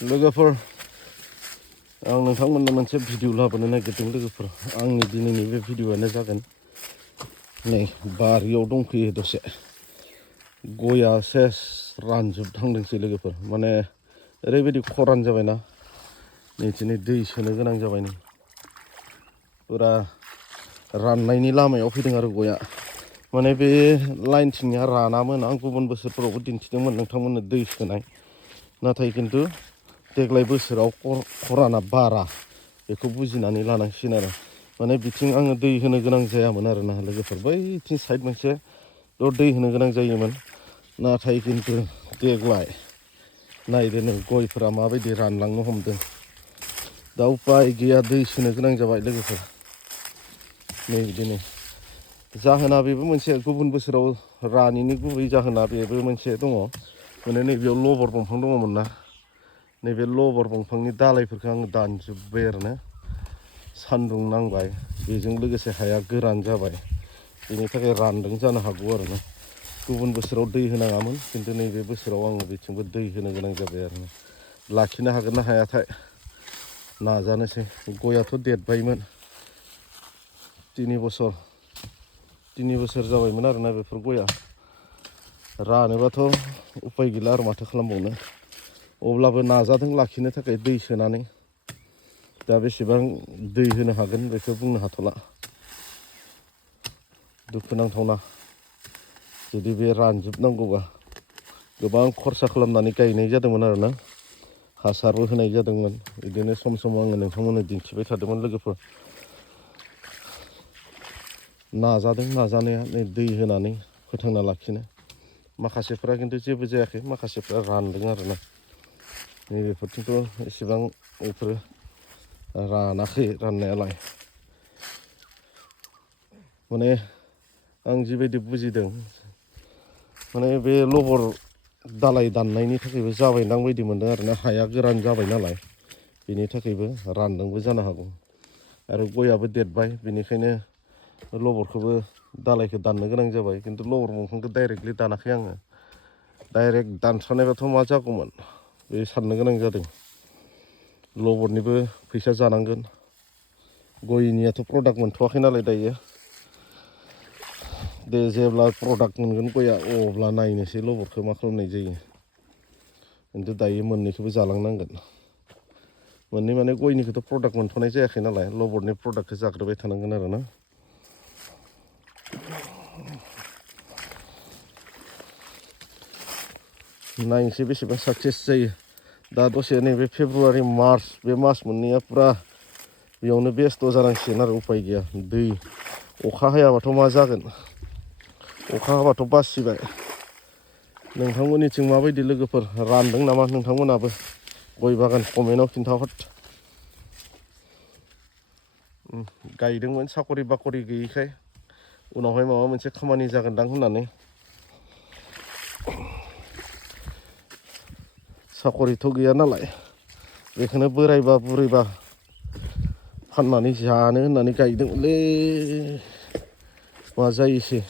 लोगोफोर आं नोंथांमोननो मोनसे भिडिअ लाबोनो नागिरदों लोगोफोर आंनि दिनैनि बे भिडिअआनो जागोन नै बारियाव दंफैयो दसे गया सेस रानजोबथांदोंसै लोगोफोर माने ओरैबायदि खरान जाबायना नै दिनै दै सोनो गोनां जाबाय नै पुरा राननायनि लामायाव फैदों आरो गया माने बे लाइनथिंनिया रानामोन आं गुबुन बोसोरफोरावबो दिन्थिदोंमोन नोंथांमोननो दै सोनाय नाथाय खिन्थु देग्लाय बोसोराव खराना बारा बेखौ बुजिनानै लानांसिगोन आरो माने बिथिं आङो दै होनो गोनां जायामोन आरोना लोगोफोर बैथिं साइड मोनसे दै होनो गोनां जायोमोन नाथाय खिन्थु देग्लाय नायदो नों गयफोरा माबायदि रानलांनो हमदों दा उपाय गैया दै सोनो गोनां जाबाय लोगोफोर नै बिदिनो जाहोना बेबो मोनसे गुबुन बोसोराव रानिनि गुबै जाहोना बेबो मोनसे दङ माने नैबेयाव लबर दंफां दङमोन ना नैबे लबर दंफांनि दालाइफोरखौ आङो दानजोब्बाय आरोना सान्दुं नांबाय बेजों लोगोसे हाया गोरान जाबाय बेनि थाखाय रानदों जानो हागौ आरोना गुबुन बोसोराव दै होनाङामोन खिन्थु नैबे बोसोराव आङो बिथिंबो दै होनो गोनां जाबाय आरोना लाखिनो हागोन ना हायाथाय नाजानोसै गयाथ' देरबायमोन 3 बोसोर जाबायमोन आरोना बेफोर गया रानोबाथ' उपाय गैला आरो माथो खालामबावनो अब्लाबो नाजादों लाखिनो थाखाय दै सोनानै दा बेसेबां दै होनो हागोन बेखौ बुंनो हाथ'ला दुखुनांथावना जुदि बे रानजोबनांगौबा गोबां खरसा खालामनानै गायनाय जादोंमोन आरोना हासारबो होनाय जादोंमोन बिदिनो सम सम आङो नोंथांमोननो दिन्थिबाय थादोंमोन लोगोफोर नाजादों नाजानाया दै होनानै फोथांना लाखिनो माखासेफ्रा खिन्थु जेबो जायाखै माखासेफ्रा रानदों आरोना नैबेफोरथिंथ' एसेबां बेफोरो रानाखै राननायालाय माने आं जिबायदि बुजिदों माने बे लबर दालाइ दाननायनि थाखायबो जाबायदां बायदि मोनदों आरोना हाया गोरान जाबाय नालाय बेनि थाखायबो रानदोंबो जानो हागौ आरो गयाबो देरबाय बेनिखायनो लबरखौबो दालाइखौ दाननो गोनां जाबाय खिन्थु लबर दंफांखौ डाइरेक्टलि दानाखै आङो डाइरेक्ट दानस्रानायबाथ' मा जागौमोन बे साननो गोनां जादों लबरनिबो फैसा जानांगोन गयनियाथ' प्रडाक्ट मोनथ'वाखै नालाय दायो दे जेब्ला प्रडाक्ट मोनगोन गया अब्ला नायनोसै लबरखौ मा खालामनाय जायो खिन्थु दायो मोननैखौबो जालांनांगोन मोननै माने गयनिखौथ' प्रडाक्ट मोनथ'नाय जायाखै नालाय लबरनि प्रडाक्टखौ जाग्रोबाय थानांगोन आरो ना नायनोसै बेसेबां साक्सेस जायो दा दसे नैबे फेब्रुवारि मार्च बे मास मोननैया पुरा बेयावनो बेस्थ' जानांसिगोन आरो उपाय गैया दै अखा हायाबाथ' मा जागोन अखा हाबाथ' बासिबाय नोंथांमोननिथिं माबायदि लोगोफोर रानदों नामा नोंथांमोनाबो गय बागान कमेन्टआव खिन्थाहर गायदोंमोन साखरि बाखरि गैयैखाय उनावहाय माबा मोनसे खामानि जागोनदां होननानै साखरिथ' गैया नालाय बेखौनो बोरायबा बुरैबा फाननानै जानो होननानै गायदोंमोनलै मा जायोसै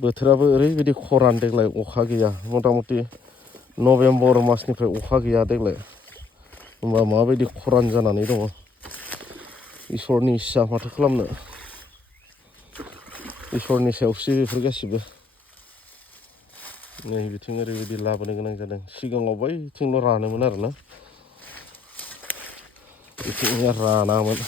बोथोराबो ओरैबायदि खरान देग्लाय अखा गैया मथा मथि नभेम्बर मासनिफ्राय अखा गैया देग्लाय होमबा माबायदि खरान जानानै दङ इसोरनि इस्सा माथो खालामनो इसोरनि सायावसो बेफोर गासिबो नै बिथिं ओरैबायदि लाबोनो गोनां जादों सिगाङाव बैथिंल' रानोमोन आरोना बिथिंनिया रानामोन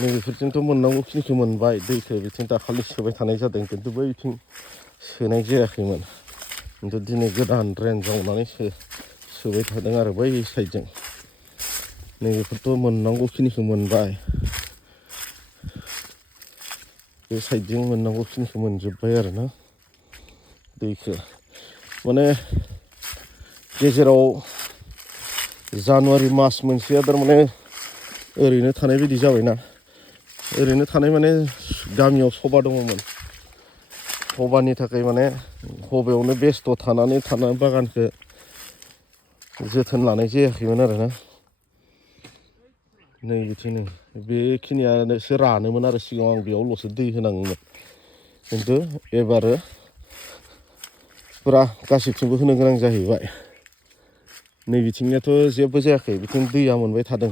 नैबेफोरथिंथ' मोननांगौखिनिखौ मोनबाय दैखौ बिथिं दाखालि सोबाय थानाय जादों खिन्थु बैथिं सोनाय जायाखैमोन खिन्थु दिनै गोदान ड्रेन जावनानै सोबाय थादों आरो बै साइडजों नैबेफोरथ' मोननांगौखिनिखौ मोनबाय बे साइडजों मोननांगौखिनिखौ मोनजोब्बाय आरोना दैखौ माने गेजेराव जानुवारि मास मोनसेया थारमाने ओरैनो थानाय बायदि जाबायना ओरैनो थानाय माने गामियाव सभा दङमोन सभानि थाखाय माने सभायावनो बेस्थ' थानानै बागानखौ जोथोन लानाय जायाखैमोन आरोना नै बिथिंनो बेखिनियासो रानोमोन आरो सिगाङाव आं बेयावल'सो दै होनाङोमोन खिन्थु एबारो फुरा गासैथिंबो होनो गोनां जाहैबाय नै बिथिंनियाथ' जेबो जायाखै बिथिं दैया मोनबाय थादों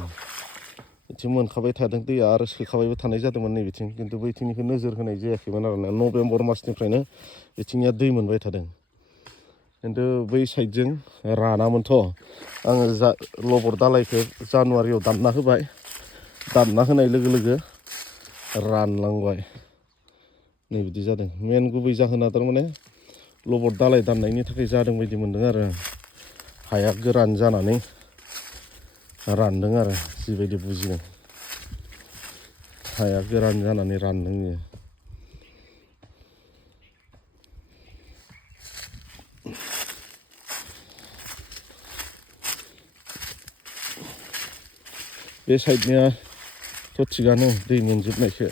बिथिं मोनखाबाय थादों दैया आरो सोखाबायबो थानाय जादोंमोन नै बिथिं खिन्थु बैथिंनिखौ नोजोर होनाय जायाखैमोन आरोना नभेम्बर मासनिफ्रायनो बिथिंनिया दै मोनबाय थादों खिन्थु बै साइडजों रानामोनथ' आङो लबर दालायखौ जानुवारियाव दानना होबाय दानना होनाय लोगो लोगो रानलांबाय नै बिदि जादों मेन गुबै जाहोना थारमाने लबर दालाय दाननायनि थाखाय जादों बायदि मोन्दों आरो हाया गोरान जानानै रानदों आरो जिबायदि बुजिदों हाया गोरान जानानै रानदों बेयो बे साइडनियाथ' थिगानो दै मोनजोबनायसो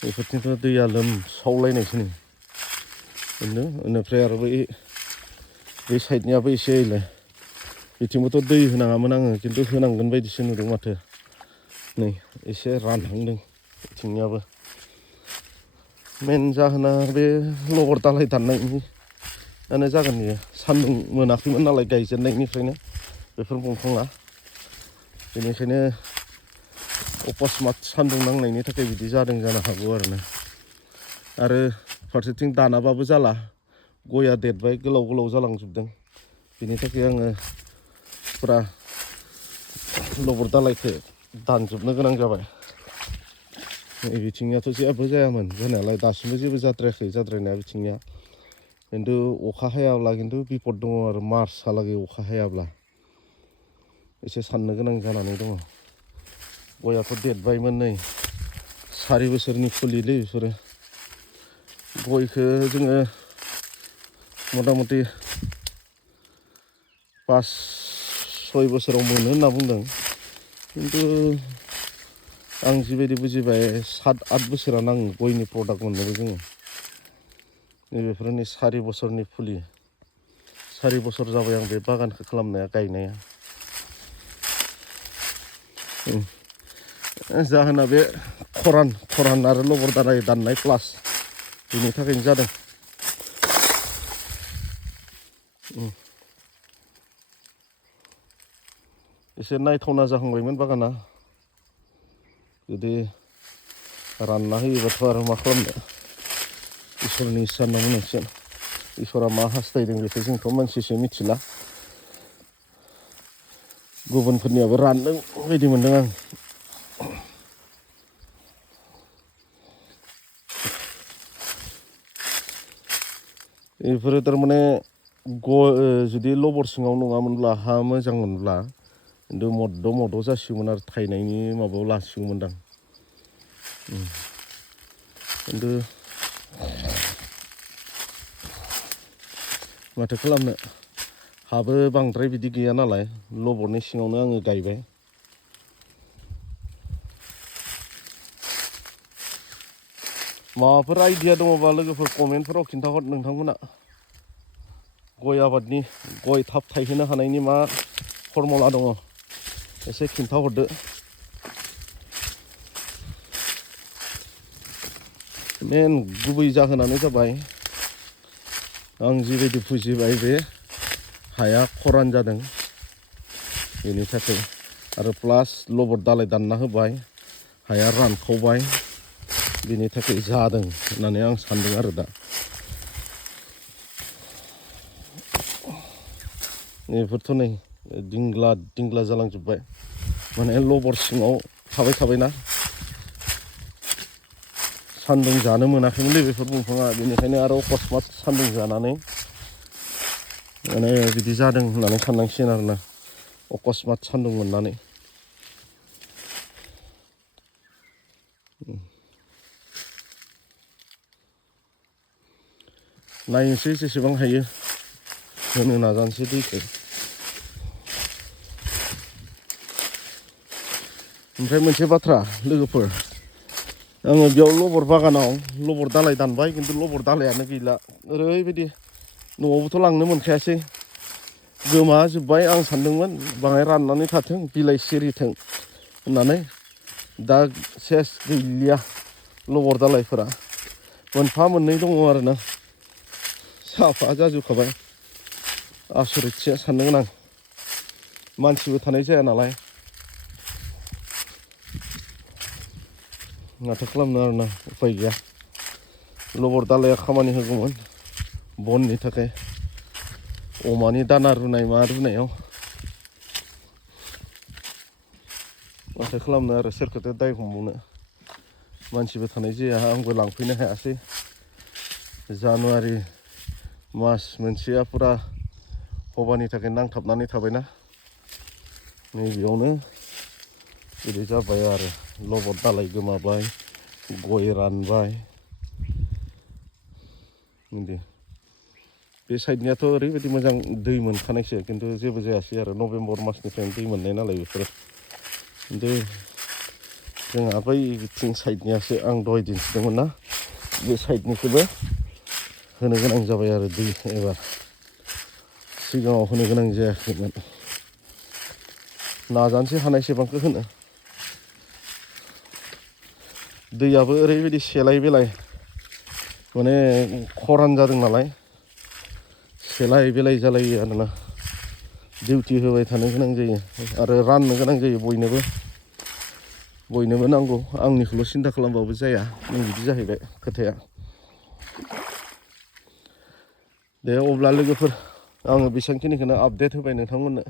बेफोरथिंथ' दैया लोमसावलायनायसो नै खिन्थु बेनिफ्राय आरो बै साइडनियाबो एसे ओइलाय बिथिंबोथ' दै होनाङामोन आङो खिन्थु होनांगोन बायदिसो नुदों माथो नै एसे रानहांदों बिथिंनियाबो मेन जाहोना बे लबर दालाय दाननायनियानो जागोन बियो सान्दुं मोनाखैमोन नालाय गायजेननायनिफ्रायनो बेफोर दंफाङा बेनिखायनो अकस्मात सान्दुं नांनायनि थाखाय बिदि जादों जानो हागौ आरो फारसेथिं दानाबाबो जाला गया देरबाय गोलाव गोलाव जालांजोबदों बिनि थाखाय आङो फुरा लबर दालायखौ दानजोबनो गोनां जाबाय नै बिथिंनियाथ' जेबो जायामोन जानायालाय दासिमबो जेबो जाद्रायाखै जाद्रायनाया बिथिंनिया खिन्थु अखा हायाब्ला खिन्थु बिपद दङ आरो मार्चहालागै अखा हायाब्ला एसे साननो गोनां जानानै दङ गयाथ' देरबायमोन नै 4 बोसोरनि फुलिलै बेफोरो गयखौ जोङो मथा मथि 5-6 बोसोराव मोनो होनना बुंदों खिन्थु आं जिबायदि बुजिबाय 7-8 बोसोरा नाङो गयनि प्रडाक्ट मोननोबो जोङो नैबेफोरनि 4 बोसोरनि फुलि 4 बोसोर जाबाय आं बे बागानखौ खालामनाया गायनाया जाहोना बे खरान आरो लबर दालाय दाननाय प्लास बेनि थाखायनो जादों एसे नायथावना जाहांबायमोन बागाना जुदि रानना होयोबाथ' आरो मा खालामनो इसोरनि इस्सा होनना बुंनांसिगोन इसोरा मा हास्थायदों बेखौ जोंथ' मानसिसो मिथिला गुबुनफोरनियाबो रानदों बायदि मोन्दों आं बेफोरो थारमाने जुदि लबर सिङाव नङामोनब्ला हा मोजांमोनब्ला खिन्थु मद' जासिगौमोन आरो थायनायनि माबायाव लासिगौमोनदां खिन्थु माथो खालामनो हाबो बांद्राय बिदि गैया नालाय लबरनि सिङावनो आङो गायबाय माबाफोर आइडिया दङबा लोगोफोर कमेन्टफोराव खिन्थाहर नोंथांमोना गय आबादनि गय थाब थायहोनो हानायनि मा फर्मुला दङ एसे खिन्थाहरदो मेन गुबै जाहोनानो जाबाय आं जिबायदि बुजिबाय बे हाया खरान जादों बेनि थाखाय आरो प्लास लबर दालाय दानना होबाय हाया रानखावबाय बेनि थाखाय जादों होननानै आं सान्दों आरो दा बेफोरथ' नै दिंग्ला जालांजोब्बाय माने लबर सिङाव थाबायना सान्दुं जानो मोनाखैमोनलै बेफोर दंफाङा बेनिखायनो आरो अकस्मात सान्दुं जानानै माने बिदि जादों होननानै साननांसिगोन आरोना अकस्मात सान्दुं मोननानै नायनोसै जेसेबां हायो होनो नाजानोसै दैखौ ओमफ्राय मोनसे बाथ्रा लोगोफोर आङो बेयाव लबर बागानाव लबर दालाय दानबाय खिन्थु लबर दालायानो गैला ओरैबायदि न'आवबोथ' लांनो मोनखायासै गोमाजोब्बाय आं सानदोंमोन बाङाय राननानै थाथों बिलाइ सिरिथों होननानै दा सेस गैलिया लबर दालाइफोरा मोनफा मोननै दङ आरोना साफा जाजोबखाबाय आसरितसो सानदोंमोन आं मानसिबो थानाय जाया नालाय माथो खालामनो आरोना उफाय गैया लबर दालाइया खामानि होगौमोन बननि थाखाय अमानि दाना रुनाय मा रुनायाव माथो खालामनो आरो सोरखौथो दाय हमबावनो मानसिबो थानाय जाया आंबो लांफैनो हायासै जानुवारि मास मोनसेया फुरा हबानि थाखाय नांथाबनानै थाबायना नैबेयावनो बिदि जाबाय आरो लबर दालाइ गोमाबाय गय रानबाय बिदि बे साइडनियाथ' ओरैबायदि मोजां दै मोनखानायसो खिन्थु जेबो जायासै आरो नभेम्बर मासनिफ्रायनो दै मोननाय नालाय बेफोरो खिन्थु जोंहा बैथिं साइडनियासो आं दहाय दिन्थिदोंमोन ना बे साइडनिखौबो होनो गोनां जाबाय आरो दै एबार सिगाङाव होनो गोनां जायाखैमोन नाजानोसै हानायसेबांखौ होनो दैयाबो ओरैबायदि सेलाय बेलाय माने खरान जादों नालाय सेलाय बेलाय जालायो आरोना डिउटि होबाय थानो गोनां जायो आरो राननो गोनां जायो बयनोबो नांगौ आंनिखौल' सिन्था खालामबाबो जाया बिदि जाहैबाय खोथाया दे अब्ला लोगोफोर आङो बेसेबांखिनिखौनो आपडेट होबाय नोंथांमोननो